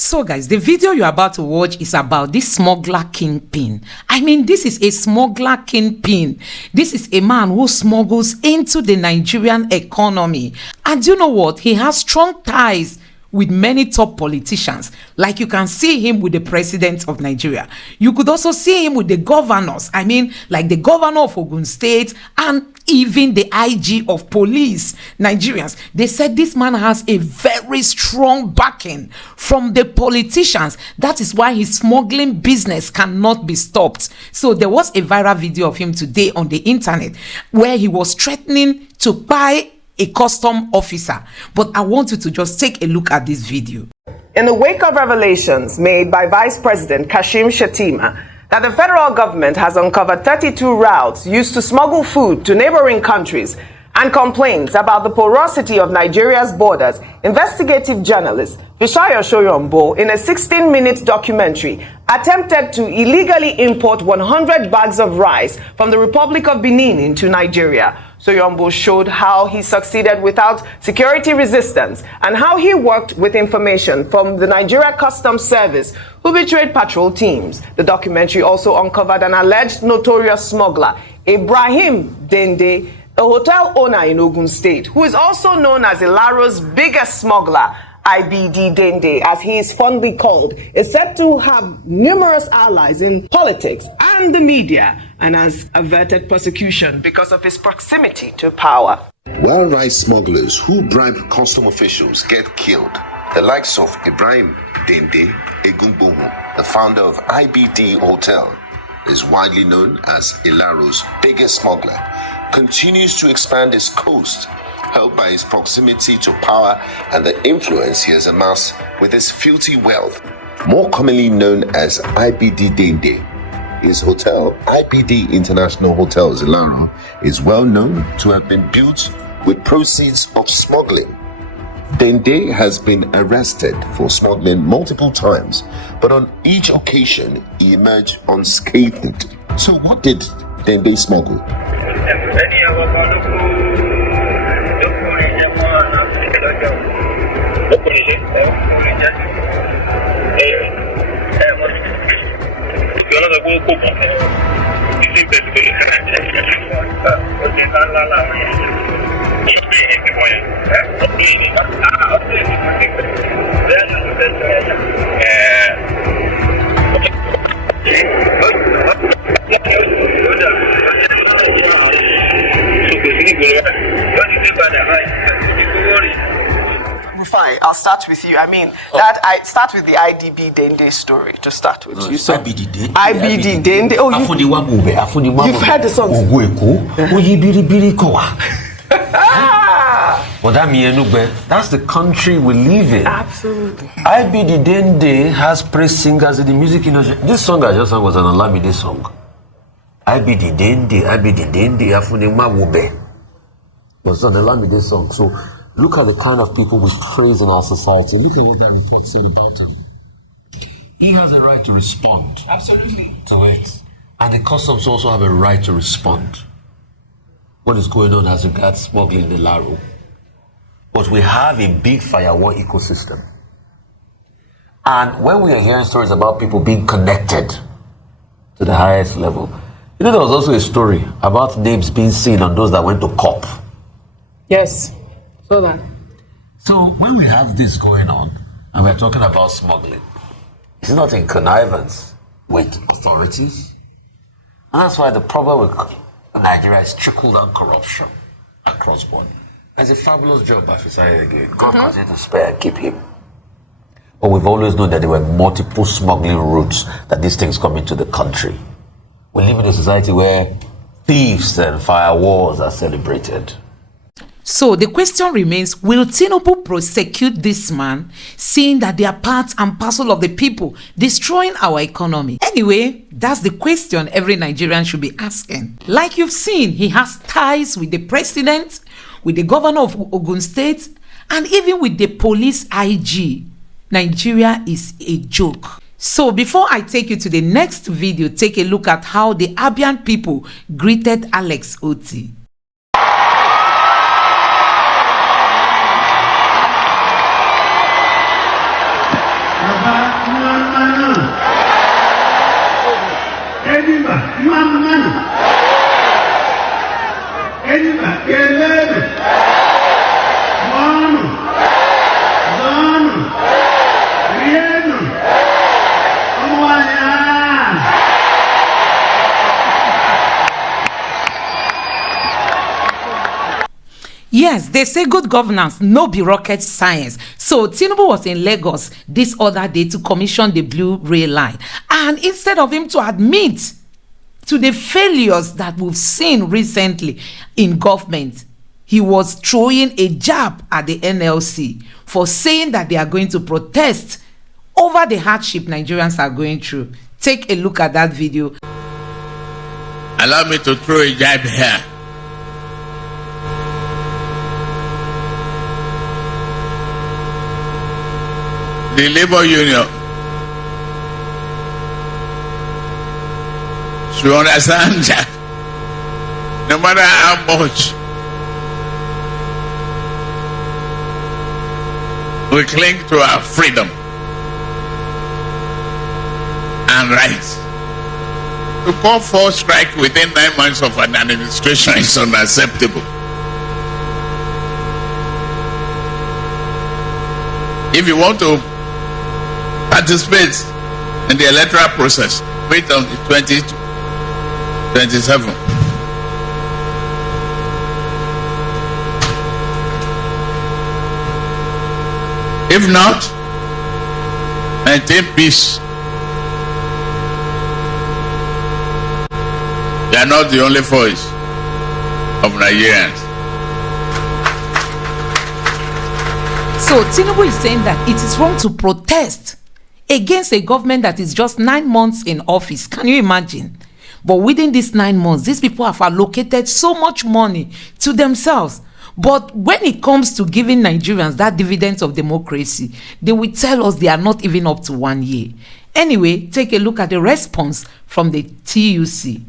So guys, the video you're about to watch is about this smuggler kingpin. I mean, this is a smuggler kingpin. This is a man who smuggles into the Nigerian economy. And you know what? He has strong ties with many top politicians. Like you can see him with the president of Nigeria. You could also see him with the governors. I mean, like the governor of Ogun State and even the IG of police, Nigerians. They said this man has a very strong backing from the politicians. That is why his smuggling business cannot be stopped. So there was a viral video of him today on the internet where he was threatening to buy a custom officer. But I want you to just take a look at this video. In the wake of revelations made by Vice President Kashim Shettima that the federal government has uncovered 32 routes used to smuggle food to neighboring countries and complaints about the porosity of Nigeria's borders, investigative journalist Fishayo Shoyombo, in a 16-minute documentary, attempted to illegally import 100 bags of rice from the Republic of Benin into Nigeria. Soyombo showed how he succeeded without security resistance and how he worked with information from the Nigeria Customs Service, who betrayed patrol teams. The documentary also uncovered an alleged notorious smuggler, Ibrahim Dende, a hotel owner in Ogun State, who is also known as Ilaro's biggest smuggler. Ibd Bende, as he is fondly called, is said to have numerous allies in politics and the media and has averted prosecution because of his proximity to power. While rice smugglers who bribe custom officials get killed, the likes of Ibrahim Dende Egungbohu, the founder of IBD Hotel, is widely known as Ilaro's biggest smuggler, continues to expand his coast, helped by his proximity to power and the influence he has amassed with his filthy wealth. More commonly known as IBD Dende, his hotel, IBD International Hotel Ilaro, is well known to have been built with proceeds of smuggling. Dende has been arrested for smuggling multiple times, but on each occasion he emerged unscathed. So what did Dende smuggle? Fine, I'll start with you. I mean, that I start with the IDB Dende story to start with. You saw IBD Dende. Oh, you've heard the song. That's the country we live in. Absolutely. IBD Dende has praise singers in the music industry. This song I just sang was an Olamide song. IBD Dende Afunima Wube was an Olamide song. So look at the kind of people we praise in our society. Look at what that report said about him. He has a right to respond. Absolutely. To it. And the customs also have a right to respond. What is going on as regards smuggling the Laro? But we have a big firewall ecosystem. And when we are hearing stories about people being connected to the highest level, you know, there was also a story about names being seen on those that went to COP. Yes. So that. So when we have this going on, and we're talking about smuggling, it's not in connivance with authorities. And that's why the problem with Nigeria is trickle-down corruption across board. It's a fabulous job by Fisai again. God continue to spare and keep him. But we've always known that there were multiple smuggling routes that these things come into the country. We live in a society where thieves and firewalls are celebrated. So the question remains, will Tinubu prosecute this man, seeing that they are part and parcel of the people, destroying our economy? Anyway, that's the question every Nigerian should be asking. Like you've seen, he has ties with the president, with the governor of Ogun State, and even with the police IG. Nigeria is a joke. So before I take you to the next video, take a look at how the Abian people greeted Alex Oti. Yes, they say good governance no be rocket science. So Tinubu was in Lagos this other day to commission the Blue Rail Line. And instead of him to admit to the failures that we've seen recently in government, he was throwing a jab at the NLC for saying that they are going to protest over the hardship Nigerians are going through. Take a look at that video. Allow me to throw a jab here. The labor union should understand that no matter how much we cling to our freedom and rights, to call for strike within 9 months of an administration is unacceptable. If you want to participate in the electoral process, wait on the 2027. If not, maintain peace. They are not the only voice of Nigerians. So Tinubu is saying that it is wrong to protest against a government that is just 9 months in office. Can you imagine? But within these 9 months, these people have allocated so much money to themselves. But when it comes to giving Nigerians that dividends of democracy, they will tell us they are not even up to 1 year. Anyway, take a look at the response from the TUC.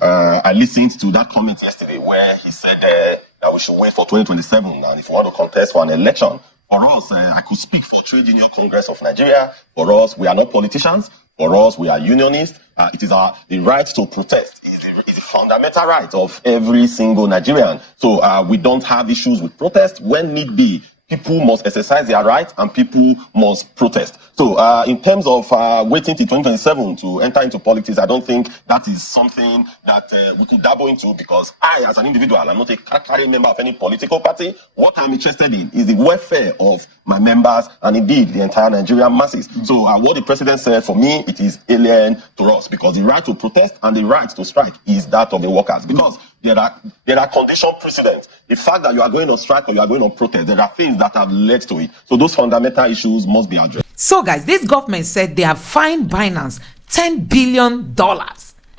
I listened to that comment yesterday where he said that we should wait for 2027, and if we want to contest for an election. For us, I could speak for Trade Union Congress of Nigeria. For us, we are not politicians. For us, we are unionists. It is the right to protest. It's the fundamental right of every single Nigerian. So we don't have issues with protest. When need be, people must exercise their right and people must protest. So in terms of waiting till 2027 to enter into politics, I don't think that is something that we could dabble into, because I, as an individual, I'm not a carrying member of any political party. What I'm interested in is the welfare of my members and indeed the entire Nigerian masses. So what the president said, for me, it is alien to us, because the right to protest and the right to strike is that of the workers. Because there are condition precedents. The fact that you are going on strike or you are going on protest, there are things that have led to it. So those fundamental issues must be addressed. So guys, this government said they have fined Binance $10 billion.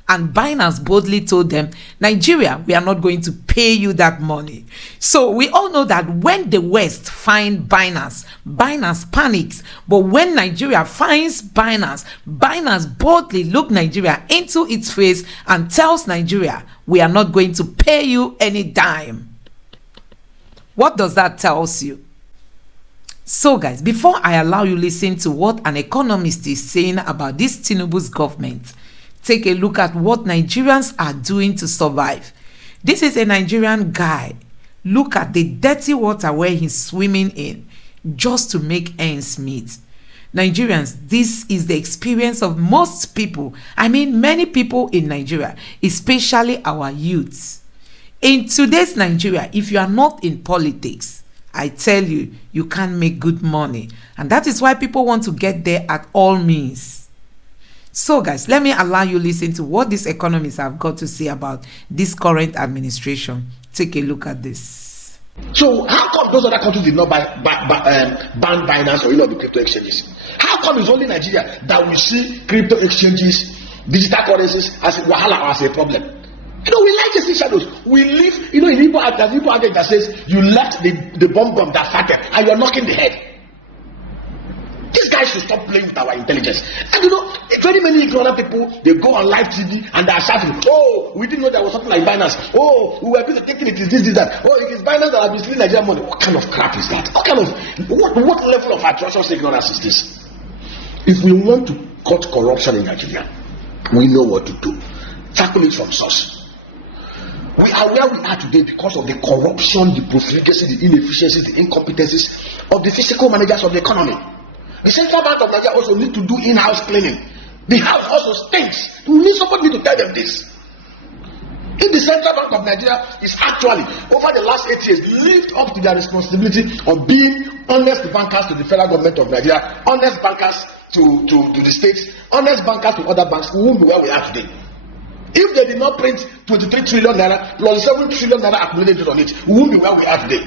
And Binance boldly told them, Nigeria, we are not going to pay you that money. So we all know that when the West fined Binance, Binance panics. But when Nigeria fines Binance, Binance boldly looks Nigeria into its face and tells Nigeria, we are not going to pay you any dime. What does that tell you? So guys, before I allow you listen to what an economist is saying about this Tinubu's government, take a look at what Nigerians are doing to survive. This is a Nigerian guy. Look at the dirty water where he's swimming in just to make ends meet. Nigerians, this is the experience of most people. I mean, many people in Nigeria, especially our youths. In today's Nigeria, if you are not in politics, I tell you, you can't make good money. And that is why people want to get there at all means. So guys, let me allow you listen to what these economists have got to say about this current administration. Take a look at this. So how come those other countries did not ban Binance or the crypto exchanges? How come it's only Nigeria that we see crypto exchanges, digital currencies as a wahala or as a problem? We like to see shadows. We live, in Igbo adage that says you left the bomb that started and you're knocking the head. This guy guys should stop playing with our intelligence. And you know, very many ignorant people, they go on live TV and they are shouting, oh, we didn't know there was something like Binance. Oh, we were going to take it is this, that. Oh, it is Binance that have been stealing Nigerian money. What kind of crap is that? What level of atrocious ignorance is this? If we want to cut corruption in Nigeria, we know what to do. Tackle it from source. We are where we are today because of the corruption, the profligacy, the inefficiencies, the incompetencies of the physical managers of the economy. The Central Bank of Nigeria also need to do in-house cleaning. The house also stinks. We need somebody to tell them this. If the Central Bank of Nigeria is actually, over the last 8 years, lived up to their responsibility of being honest bankers to the federal government of Nigeria, honest bankers to the states, honest bankers to other banks, we won't be where we are today. If they did not print 23 trillion naira plus 7 trillion naira accumulated on it, we won't be where we are today.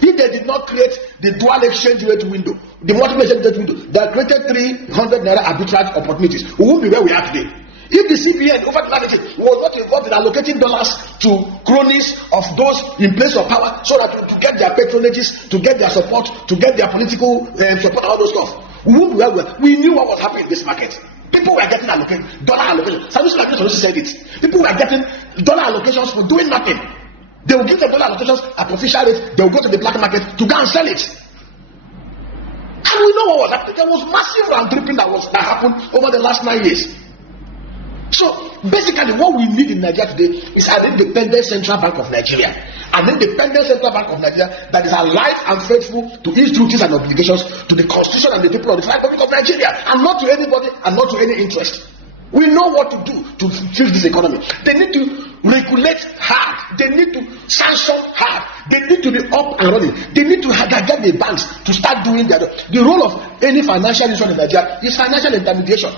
If they did not create the dual exchange rate window, the multiple exchange rate window that created 300 naira arbitrage opportunities, we won't be where we are today. If the CBN over the last decade was not involved in allocating dollars to cronies of those in place of power so that to get their patronages, to get their support, to get their political support, all those stuff, we won't be where we are. We knew what was happening in this market. People were getting dollar allocations. Sanusi Lamido said it. People were getting dollar allocations for doing nothing. They will give the dollar allocations at official rate. They will go to the black market to go and sell it. And we know what was happening. There was massive round tripping that happened over the last 9 years. So basically, what we need in Nigeria today is an independent Central Bank of Nigeria. An independent Central Bank of Nigeria that is alive and faithful to its duties and obligations to the Constitution and the people of the Federal Republic of Nigeria, and not to anybody and not to any interest. We know what to do to fix this economy. They need to regulate hard. They need to sanction hard. They need to be up and running. They need to get the banks to start doing their. The role of any financial institution in Nigeria is financial intermediation.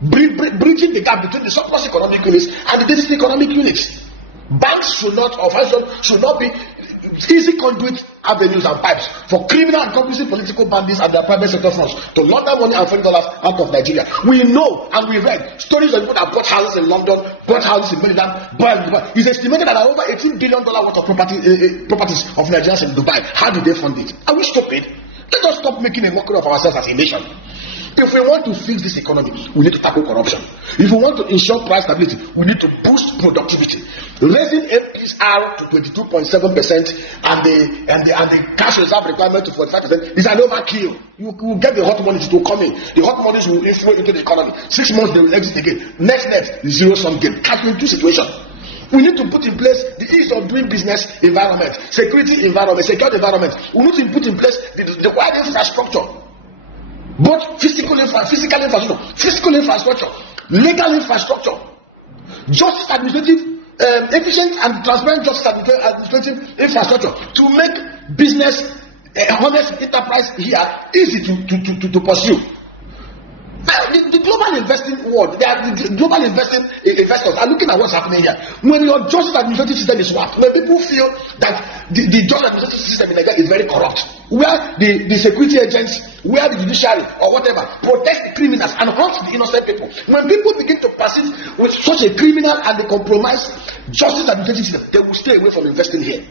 Bridging the gap between the surplus economic units and the deficit economic units. Banks should not, or should not be easy conduit avenues and pipes for criminal and complicit political bandits and their private sector funds to launder money and foreign dollars out of Nigeria. We know and we read stories of people that bought houses in London, bought houses in Maryland, Dubai. It's estimated that over $18 billion worth of properties of Nigerians in Dubai. How did they fund it? Are we stupid? Let us stop making a mockery of ourselves as a nation. If we want to fix this economy, we need to tackle corruption. If we want to ensure price stability, we need to boost productivity. Raising APR to 22.7% and the cash reserve requirement to 45% is an overkill. You will get the hot money to come in. The hot money will inflow into the economy. 6 months they will exit again. Next zero sum game. Catch-22 situation. We need to put in place the ease of doing business environment, security environment, secure environment. We need to put in place the wide infrastructure. Both physical infrastructure, legal infrastructure, justice administrative, efficient and transparent justice administrative infrastructure to make business, honest enterprise here easy to pursue. The global investing world, the global investors are looking at what's happening here. When your justice administrative system is swapped, when people feel that the justice administrative system in Nigeria is very corrupt, where the security agents, where the judiciary or whatever protect the criminals and hunt the innocent people, when people begin to persist with such a criminal and a compromised justice administrative system, they will stay away from investing here.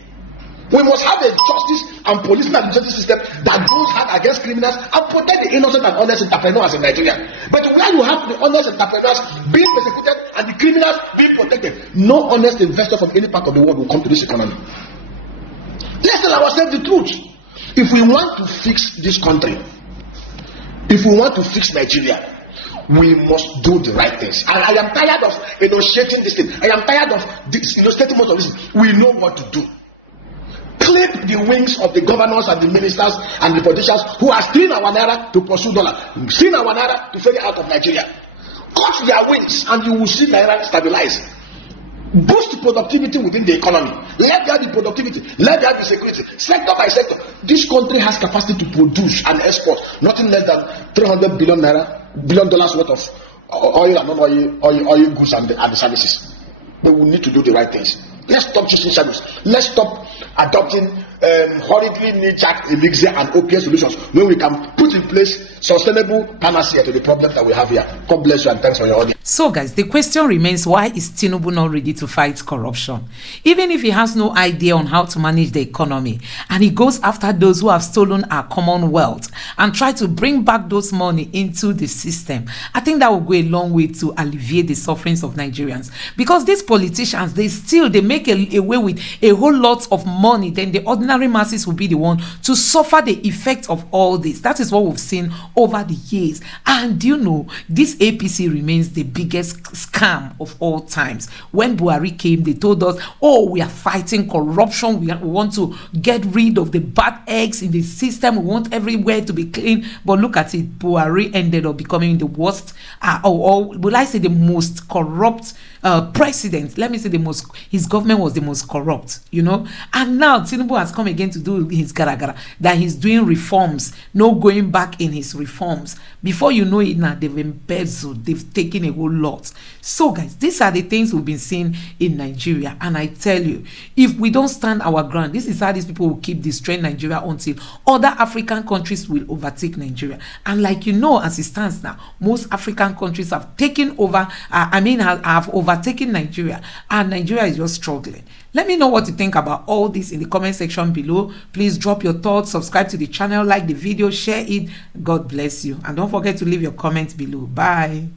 We must have a justice and police administrative system that goes hard against criminals and protect the innocent and honest entrepreneurs in Nigeria. But where you have the honest entrepreneurs being persecuted and the criminals being protected, no honest investor from any part of the world will come to this economy. Let's tell ourselves the truth. If we want to fix this country, if we want to fix Nigeria, we must do the right things. I am tired of negotiating this thing. I am tired of stating most of this. We know what to do. Clip the wings of the governors and the ministers and the politicians who are stealing our naira to pursue dollar, stealing our naira to ferry out of Nigeria. Cut their wings and you will see naira stabilize. Boost productivity within the economy. Let there be productivity. Let there be security. Sector by sector. This country has capacity to produce and export nothing less than $300 billion worth of oil and non-oil goods and the services. But we need to do the right things. Let's stop chasing shadows. Let's stop adopting hurriedly knee-jerk elixir and opiate solutions when we can put put in place sustainable panacea to the problems that we have here. God bless you and thanks for your audience. So guys, the question remains, why is Tinubu not ready to fight corruption? Even if he has no idea on how to manage the economy, and he goes after those who have stolen our common wealth and try to bring back those money into the system, I think that will go a long way to alleviate the sufferings of Nigerians. Because these politicians, they make away with a whole lot of money, then the ordinary masses will be the one to suffer the effect of all this. That is what we've seen over the years. And you know, this APC remains the biggest scam of all times. When Buhari came, they told us, oh, we are fighting corruption, we want to get rid of the bad eggs in the system, we want everywhere to be clean. But look at it, Buhari ended up becoming the worst, or will I say the most corrupt president. Let me say his government was the most corrupt, you know. And now Tinubu has come again to do his gara, that he's doing reforms, no going back in his reforms. Before you know it now, they've embezzled, they've taken a whole lot. So guys, these are the things we've been seeing in Nigeria. And I tell you, if we don't stand our ground, this is how these people will keep destroying Nigeria until other African countries will overtake Nigeria. And like you know, as it stands now, most African countries have taken over, have overtaken Nigeria, and Nigeria is just struggling. Let me know what you think about all this in the comment section below. Please drop your thoughts, subscribe to the channel, like the video, share it. God bless you, and don't forget to leave your comments below. Bye.